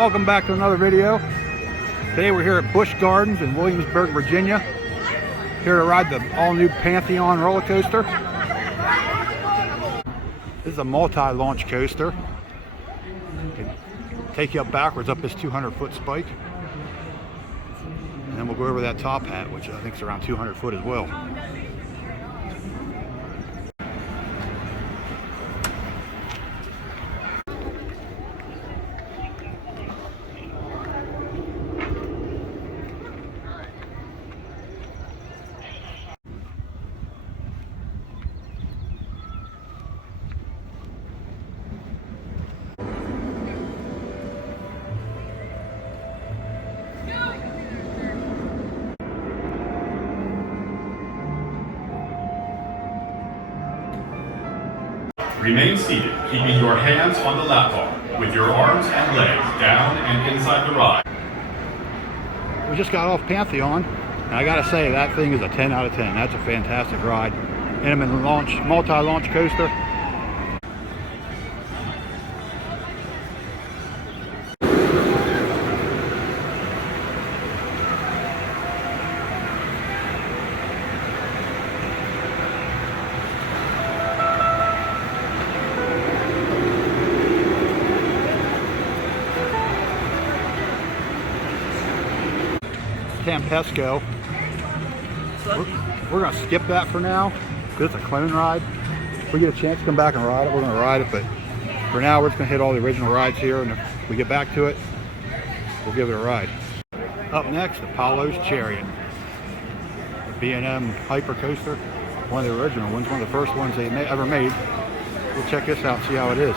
Welcome back to another video. Today we're here at Busch Gardens in Williamsburg, Virginia. Here to ride the all-new Pantheon roller coaster. This is a multi-launch coaster. It can take you up backwards up this 200-foot spike. And then we'll go over that top hat, which I think is around 200 foot as well. Remain seated, keeping your hands on the lap bar, with your arms and legs down and inside the ride. We just got off Pantheon, and I gotta say, that thing is a 10 out of 10. That's a fantastic ride. Intimate launch, multi-launch coaster. Pesco. We're going to skip that for now because it's a clone ride. If we get a chance to come back and ride it, we're going to ride it, but for now we're just going to hit all the original rides here, and if we get back to it, we'll give it a ride. Up next, Apollo's Chariot. The B&M Hyper Coaster, one of the original ones, one of the first ones they ever made. We'll check this out, see how it is.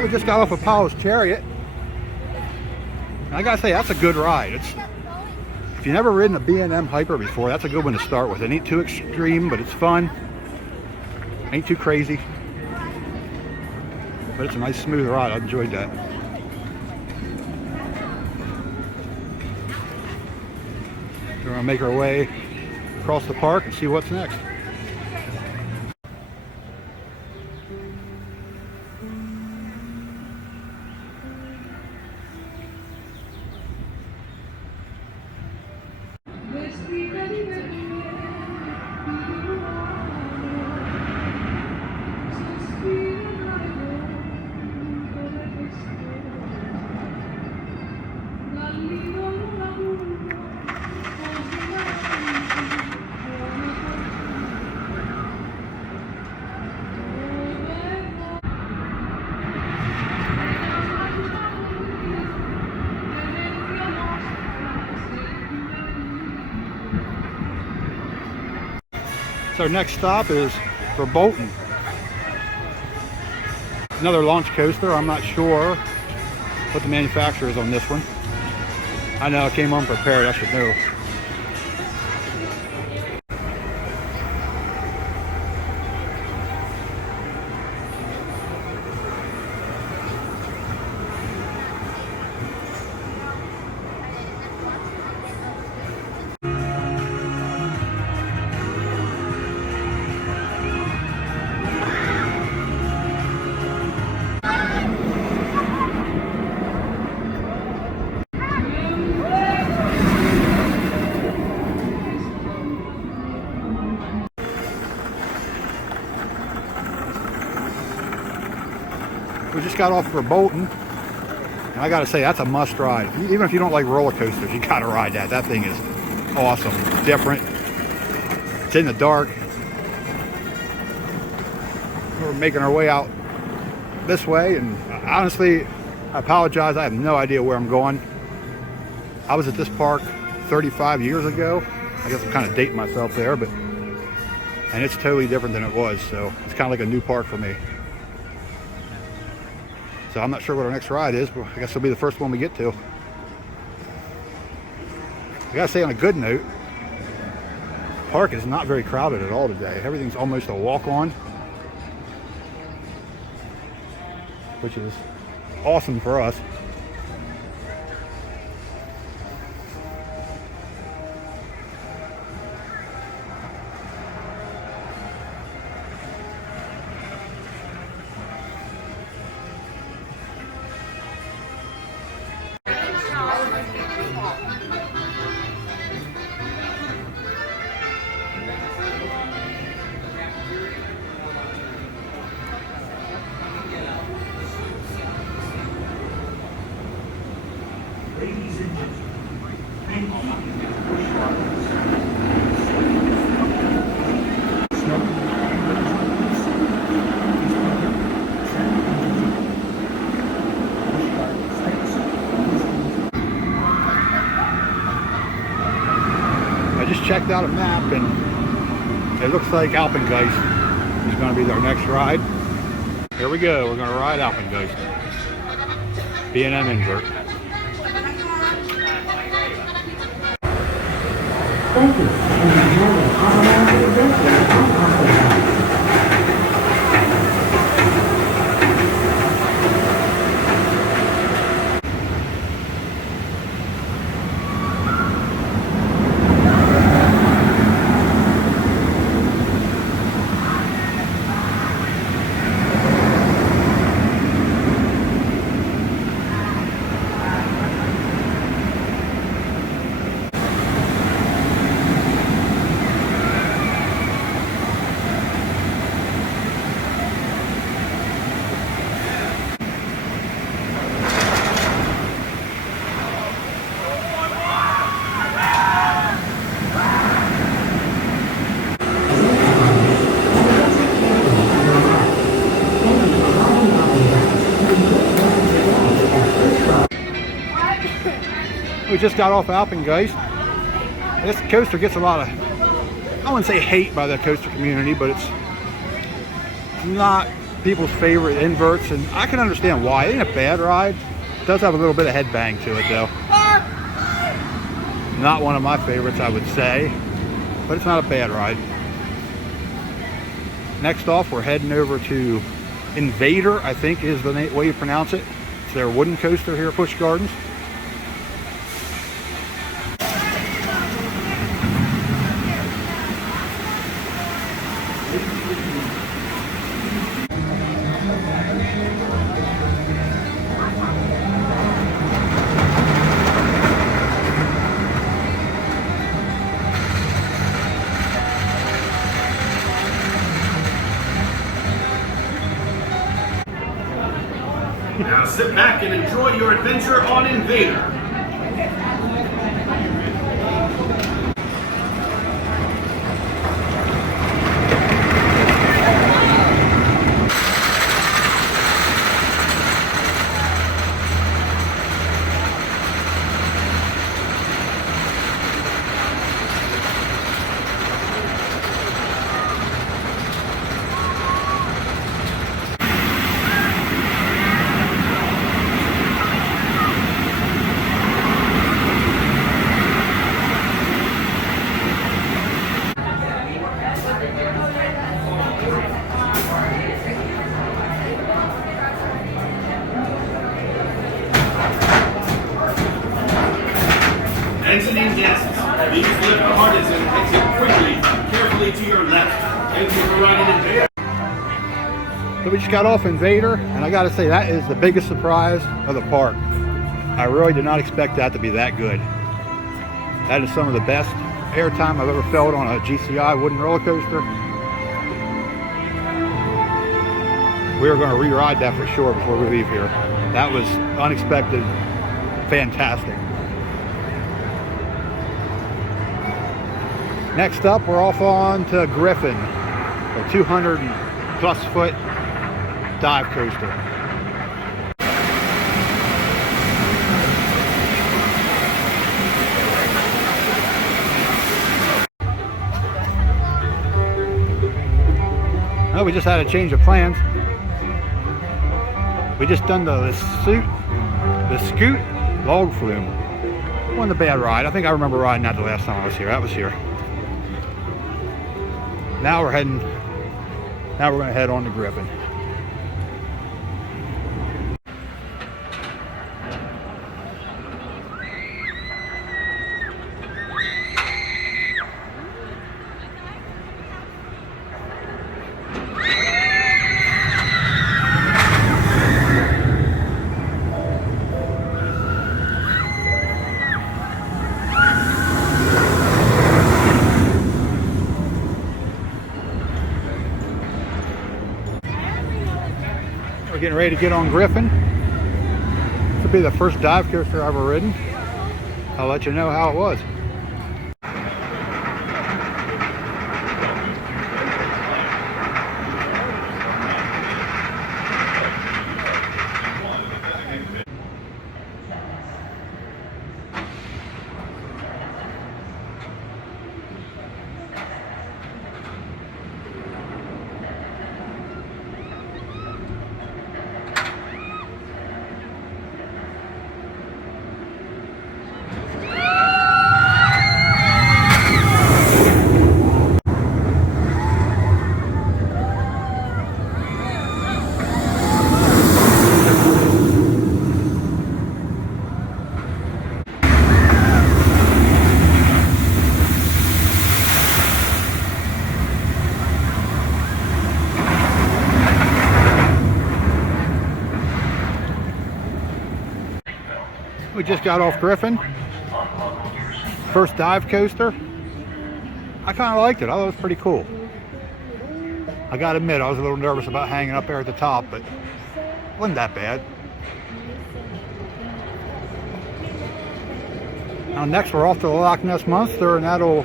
We just got off Apollo's Chariot. And I gotta say, that's a good ride. If you've never ridden a B&M Hyper before, that's a good one to start with. It ain't too extreme, but it's fun. Ain't too crazy. But it's a nice smooth ride. I enjoyed that. We're gonna make our way across the park and see what's next. So our next stop is for Bolton. Another launch coaster. I'm not sure what the manufacturer is on this one. I know I came unprepared, I should know. got off for Bolton, and I gotta say, that's a must ride. Even if you don't like roller coasters, you gotta ride that. That thing is awesome, different. It's in the dark. We're making our way out this way, and honestly, I apologize, I have no idea where I'm going. I was at this park 35 years ago. I guess I'm kind of dating myself there, but and it's totally different than it was, so it's kind of like a new park for me. So I'm not sure what our next ride is, but I guess it'll be the first one we get to. I gotta say, on a good note, the park is not very crowded at all today. Everything's almost a walk-on, which is awesome for us. I just checked out a map, and it looks like Alpengeist is going to be our next ride. Here we go. We're going to ride Alpengeist. B&M invert. Thank you. We just got off Alpengeist. This coaster gets a lot of, I wouldn't say hate by the coaster community, but it's not people's favorite inverts, and I can understand why. It ain't a bad ride. It does have a little bit of headbang to it though. Not one of my favorites, I would say, but it's not a bad ride. Next off, we're heading over to Invader, I think is the way you pronounce it. It's their wooden coaster here at Busch Gardens. Now sit back and enjoy your adventure on Invader. Exiting guests, please lift the harness and exit quickly, carefully to your left. Thank you for riding Invader. So we just got off Invader, and I gotta say that is the biggest surprise of the park. I really did not expect that to be that good. That is some of the best airtime I've ever felt on a GCI wooden roller coaster. we are going to re-ride that for sure before we leave here. That was unexpected, fantastic. Next up, we're off on to Griffin, a 200+ foot dive coaster. Oh, we just had a change of plans. We just done the Scoot log flume. Wasn't a bad ride. I think I remember riding that the last time I was here. I was here. Now we're going to head on to Griffin. We're getting ready to get on Griffin. This will be the first dive coaster I've ever ridden. I'll let you know how it was. We just got off Griffin. First dive coaster. I kind of liked it. I thought it was pretty cool. I gotta admit, I was a little nervous about hanging up there at the top, but it wasn't that bad. Now next we're off to the Loch Ness Monster, and that'll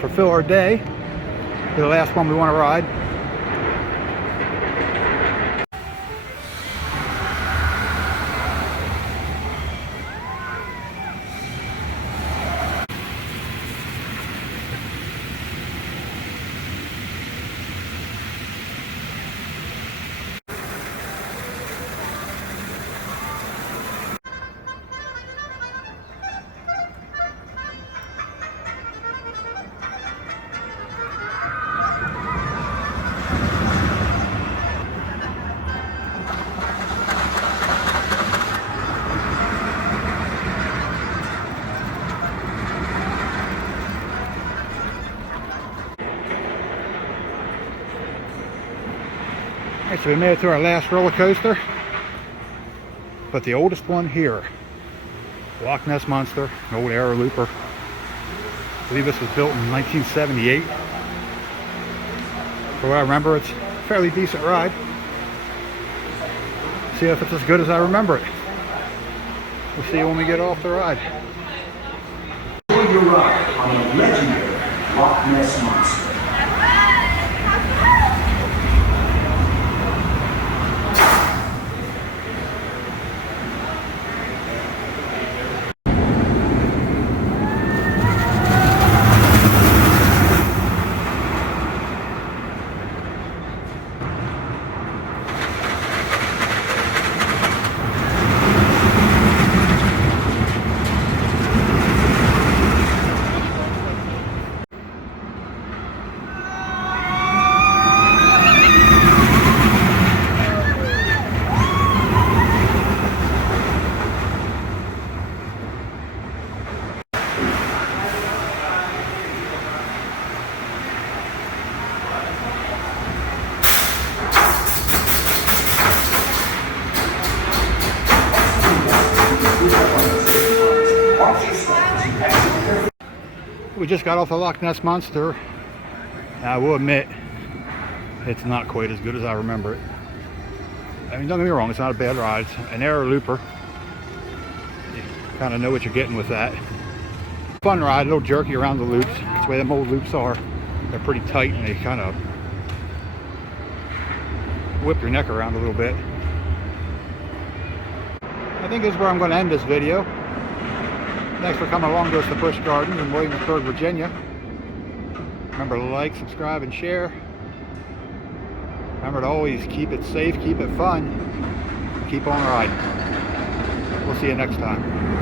fulfill our day. The last one we want to ride. So we made it to our last roller coaster, but the oldest one here, Loch Ness Monster, an old air looper. I believe this was built in 1978. For what I remember, it's a fairly decent ride. See if it's as good as I remember it. We'll see you when we get off the ride. Enjoy your ride on the legendary Loch Ness Monster. We just got off the Loch Ness Monster. I will admit, it's not quite as good as I remember it. I mean, don't get me wrong, it's not a bad ride. It's an air looper. You kind of know what you're getting with that. Fun ride, a little jerky around the loops. That's the way them old loops are. They're pretty tight and they kind of whip your neck around a little bit. I think this is where I'm going to end this video. Thanks for coming along with us to Busch Gardens in Williamsburg, Virginia. Remember to like, subscribe, and share. Remember to always keep it safe, keep it fun, keep on riding. We'll see you next time.